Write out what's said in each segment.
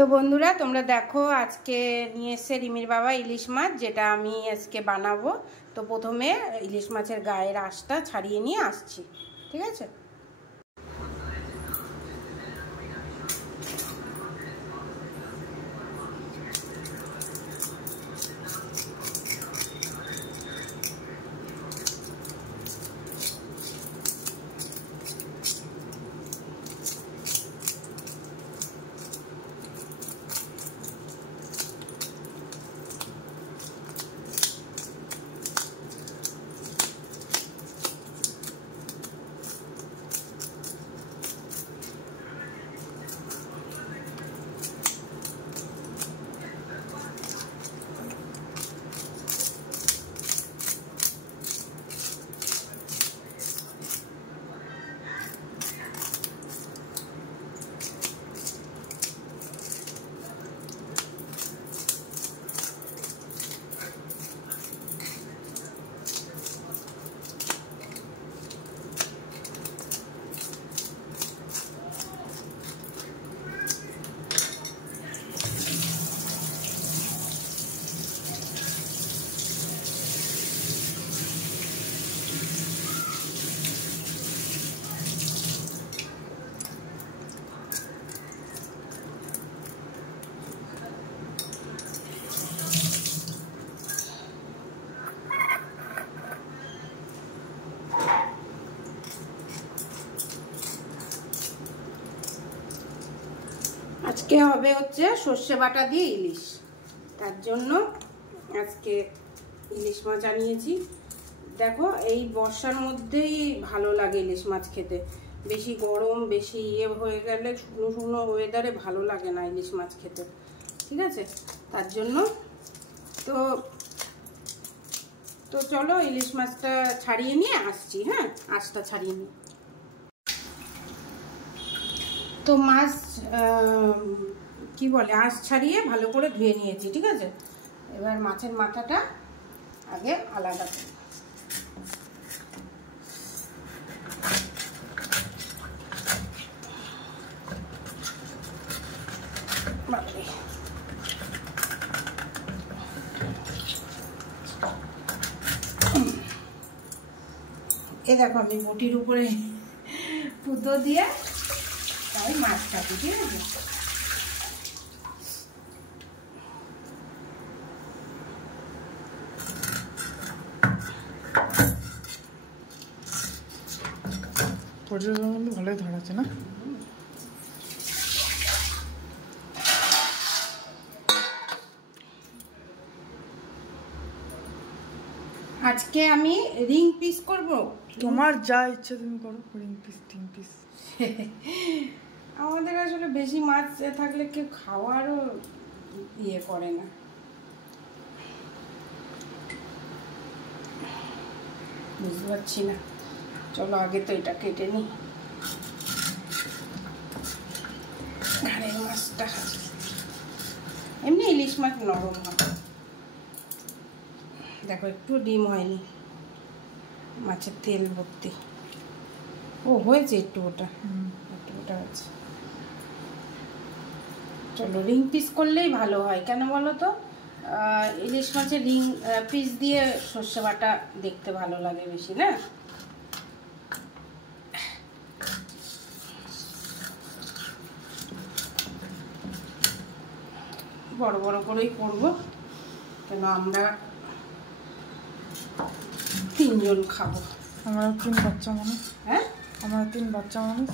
তো বন্ধুরা তোমরা দেখো আজকে নিয়ে এসেছে রিমির বাবা ইলিশ মাছ, যেটা আমি আজকে বানাবো। তো প্রথমে ইলিশ মাছের গায়ের আঁশটা ছাড়িয়ে নিয়ে আসছি, ঠিক আছে? আজকে হবে হচ্ছে সর্ষে বাটা দিয়ে ইলিশ, তার জন্য আজকে ইলিশ মাছ আনিয়েছি। দেখো এই বর্ষার মধ্যেই ভালো লাগে ইলিশ মাছ খেতে, বেশি গরম বেশি হয়ে গেলে শুকনো শুকনো ওয়েদারে ভালো লাগে না ইলিশ মাছ খেতে, ঠিক আছে? তার জন্য তো চলো ইলিশ মাছটা ছাড়িয়ে নিয়ে আসছি। হ্যাঁ, আঁশটা ছাড়িয়ে নিই। তো মাছ কি বলে আঁশ ছাড়িয়ে ভালো করে ধুয়ে নিয়েছি, ঠিক আছে? এবার মাছের মাথাটা আগে আলাদা করি। এ দেখো আমি বটির উপরে পুতো দিয়ে তাই মাছ কাটি, ঠিক আছে? ভালোই ধরাচ্ছে না? আজকে আমি রিং পিস করব। তোমার যা ইচ্ছে তুমি করো, রিং পিস টিং পিস। আমাদের আসলে বেশি মাছ থাকলে কেউ খাওয়ারও ইয়ে করে না। বুঝতে পারছি না, চলো আগে তো এটা কেটে নিই। ঘাড়ের মাছটা এমনি ইলিশ মাছ নরম হয়। দেখো একটু ডিম হয়নি, মাছের তেল ভর্তি। ও হয়েছে একটু, ওটা হয়েছে। চলো রিং পিস করলেই ভালো হয়, কেন বলো তো? ইলিশ মাছের রিং পিস দিয়ে সর্ষে বাটা দেখতে ভালো লাগে বেশি, না? বড় বড় করেই করব, কেন আমরা 3 জন খাবো। আমরা 3 বাচ্চা মানুষ। হ্যাঁ, আমরা 3 বাচ্চা মানুষ।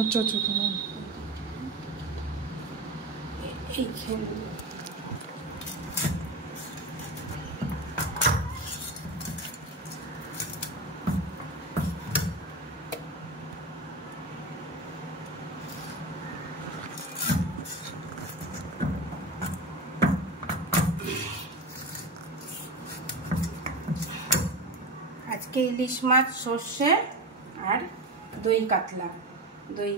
আচ্ছা তোমার এইখানে আজকে ইলিশ মাছ সর্ষে আর দই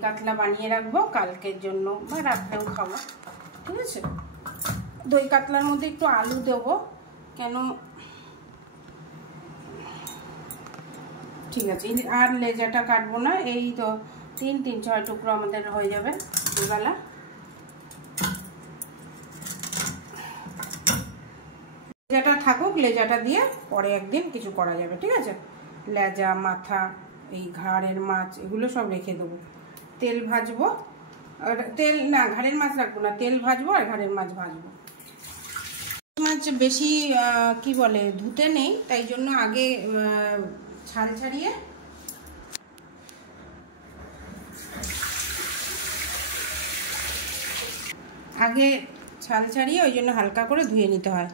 কাতলা বানিয়ে রাখবো কালকের জন্য বা রাত্রেও খাবো, ঠিক ঠিক আছে। দই কাতলার মধ্যে একটু আলু দেবো, কেন ঠিক আছে। আর লেজাটা কাটবো না, এই তো 3-6 টুকরো আমাদের হয়ে যাবে দুবেলা। লেজাটা থাকুক, লেজাটা দিয়ে পরে একদিন কিছু করা যাবে, ঠিক আছে। লেজা, মাথা, এই ঘাড়ের মাছ এগুলো সব রেখে দেবো। তেল ভাজবো, আর তেল না, ঘাড়ের মাছ রাখবো না, তেল ভাজবো আর ঘাড়ের মাছ ভাজবো। মাছ বেশি কি বলে ধুতে নেই, তাই জন্য আগে ছাল ছাড়িয়ে ওই জন্য হালকা করে ধুয়ে নিতে হয়।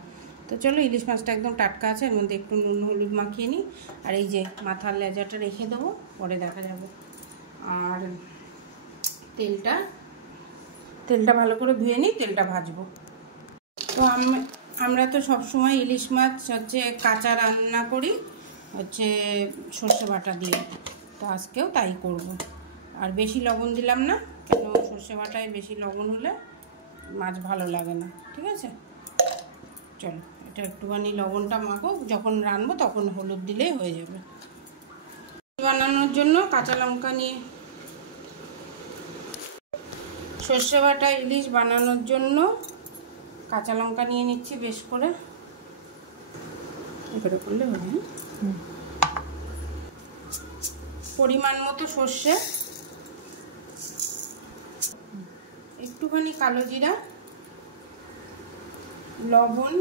তো চলো, ইলিশ মাছটা একদম টাটকা আছে, এর মধ্যে একটু নুন হলুদ মাখিয়ে নিই। আর এই যে মাথার লেজাটা রেখে দেবো, পরে দেখা যাবে। আর তেলটা ভালো করে ধুয়ে নিই, তেলটা ভাজবো। তো আমরা তো সবসময় ইলিশ মাছ হচ্ছে কাঁচা রান্না করি হচ্ছে সর্ষে বাটা দিয়ে, তো আজকেও তাই করব। আর বেশি লবণ দিলাম না, কেন সর্ষে বাটায় বেশি লবণ হলে মাছ ভালো লাগে না, ঠিক আছে। চলো, এটা একটুখানি লবণটা মাখো, যখন রানবো তখন হলুদ দিলেই হয়ে যাবে। বানানোর জন্য কাঁচা লঙ্কা নিয়ে, সর্ষে বাটা ইলিশ বানানোর জন্য কাঁচা লঙ্কা নিয়ে নিচ্ছি বেশ করে, এবারে করলে হবে। পরিমাণ মতো সর্ষে, একটুখানি কালো জিরা, লবণ,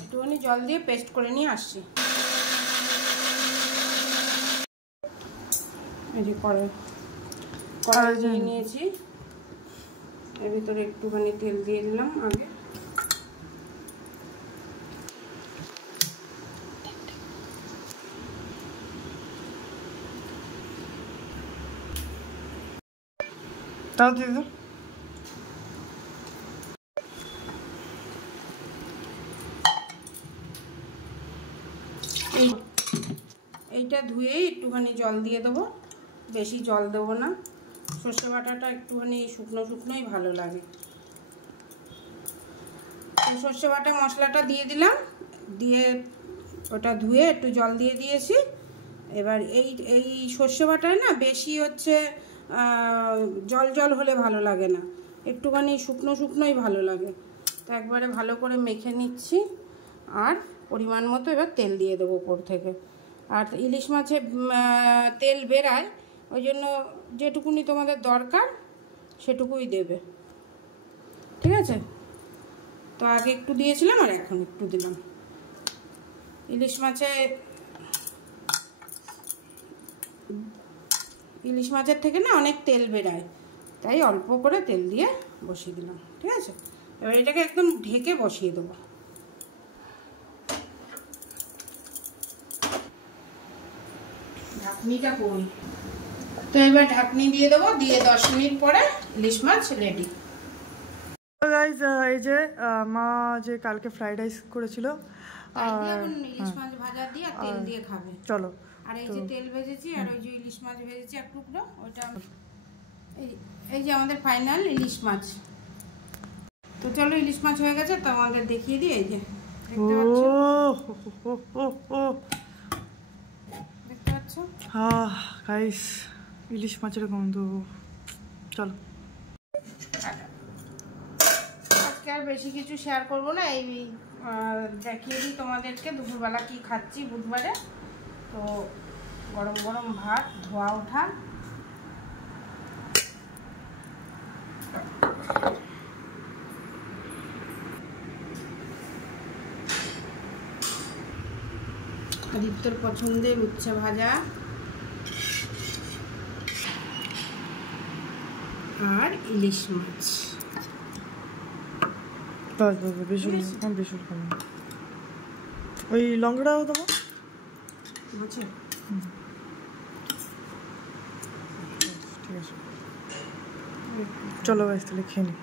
একটুখানি জল দিয়ে পেস্ট করে নিয়ে আসছি। এই যে কড়াই দিয়ে নিয়েছি, এর ভিতরে একটুখানি তেল দিয়ে দিলাম আগে। তাও দিয়ে দাও। এইটা ধুয়ে একটুখানি জল দিয়ে দেবো, বেশি জল দেবো না। সর্ষে বাটাটা একটুখানি শুকনো শুকনোই ভালো লাগে। তো সর্ষে বাটা মশলাটা দিয়ে দিলাম, দিয়ে ওটা ধুয়ে একটু জল দিয়ে দিয়েছি। এবার এই সর্ষে বাটায় না বেশি হচ্ছে জল জল হলে ভালো লাগে না, একটুখানি শুকনো শুকনোই ভালো লাগে। তো একবারে ভালো করে মেখে নিচ্ছি। আর পরিমাণ মতো এবার তেল দিয়ে দেবো উপর থেকে। আর ইলিশ মাছে তেল বেরায়, ওই জন্য যেটুকুনি তোমাদের দরকার সেটুকুই দেবে, ঠিক আছে। তো আগে একটু দিয়েছিলাম আর এখন একটু দিলাম। ইলিশ মাছের থেকে না অনেক তেল বেরায়, তাই অল্প করে তেল দিয়ে বসিয়ে দিলাম, ঠিক আছে। এবার এটাকে একদম ঢেকে বসিয়ে দেবো। ঢাকনিটা কই, তো এবার ঢাকনি দিয়ে দেবো, দিয়ে 10 মিনিট পরে ইলিশ মাছ রেডি। গাইস, এই যে মা যে কালকে ফ্রাইড রাইস করেছিল, ইলিশ মাছ ভাজা দিয়ে আর তেল দিয়ে খাবে। চলো, আর এই যে তেল ভেজেছি আর ওই যে ইলিশ মাছ ভেজেছি এক টুকরো, ওইটা এই যে আমাদের ফাইনাল ইলিশ মাছ। তো চলো, ইলিশ মাছ হয়ে গেছে, তো আমাদের দেখিয়ে দিই। এই যে দেখতে পাচ্ছ, গাইস ইলিশ মাছের গন্ধ। চলো, আজকে আর বেশি কিছু শেয়ার করবো না, এই দেখিয়ে দিই তোমাদেরকে দুপুরবেলা কি খাচ্ছি বুধবারে। তো গরম গরম ভাত, ধোয়া ওঠা, আদিত্যর পছন্দের উচ্ছে ভাজা আর ইলিশ মাছ। ওই লঙ্কাটাও দেবো, ঠিক আছে। চলো গাইস, তাহলে খেয়ে নিই।